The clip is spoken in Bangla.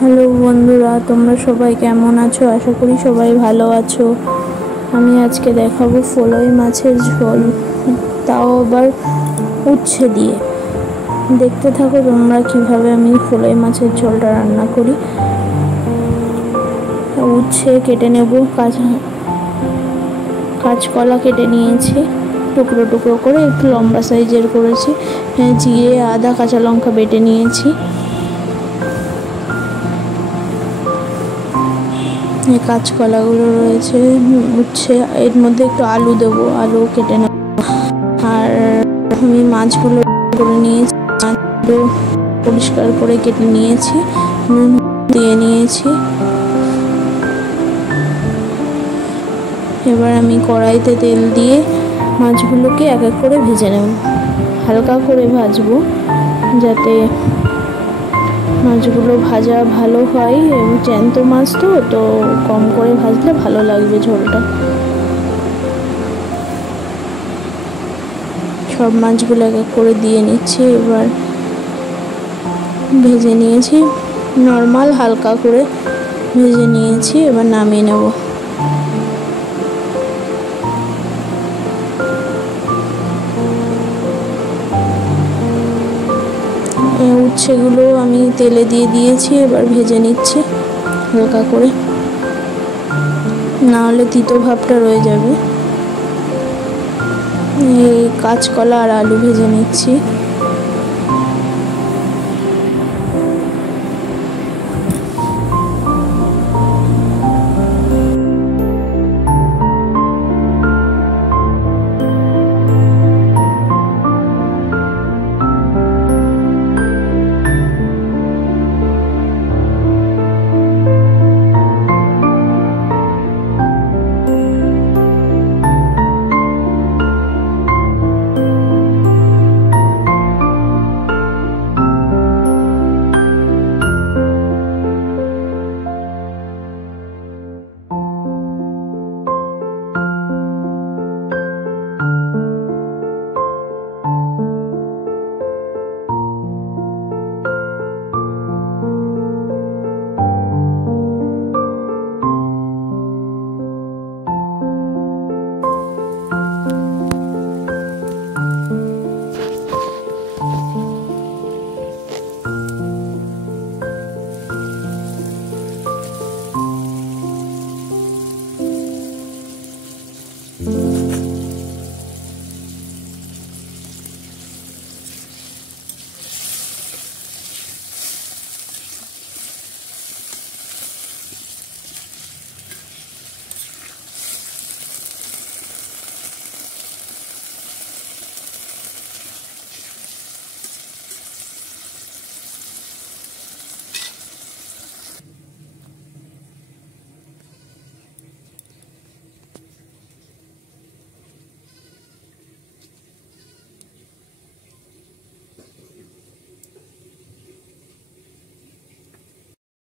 হ্যালো বন্ধুরা, তোমরা সবাই কেমন আছো? আশা করি সবাই ভালো আছো। আমি আজকে দেখাবো ফলই মাছের ঝোল, তাও আবার উচ্ছে দিয়ে। দেখতে থাকো তোমরা কিভাবে আমি ফলই মাছের ঝোলটা রান্না করি। উচ্ছে কেটে নেব, কাঁচকলা কেটে নিয়েছি টুকরো টুকরো করে, একটু লম্বা সাইজের করেছি। জিরে, আদা, কাঁচা লঙ্কা বেটে নিয়েছি। এই কাঁচকলাগুলো রয়েছে, উচ্ছে, এর মধ্যে একটু আলু দেবো, আলু কেটে নেব। আর আমি মাছগুলো করে নিয়েছি, মাছগুলো পরিষ্কার করে কেটে নিয়েছি, নুন দিয়ে নিয়েছি। এবার আমি কড়াইতে তেল দিয়ে মাছগুলোকে এক এক করে ভেজে নেব। হালকা করে ভাজবো যাতে মাছগুলো ভাজা ভালো হয়, এবং জ্যান্ত মাছ তো কম করে ভাজলে ভালো লাগবে ঝোলটা। সব মাছগুলো এক এক করে দিয়ে নিচ্ছি। এবার ভেজে নিয়েছি, নর্মাল হালকা করে ভেজে নিয়েছি। এবার নামিয়ে নেব। উচ্ছেগুলো আমি তেলে দিয়ে দিয়েছি, এবার ভেজে নিচ্ছি হালকা করে, না হলে তিতো ভাবটা রয়ে যাবে। এই কাঁচকলা আর আলু ভেজে নিচ্ছি।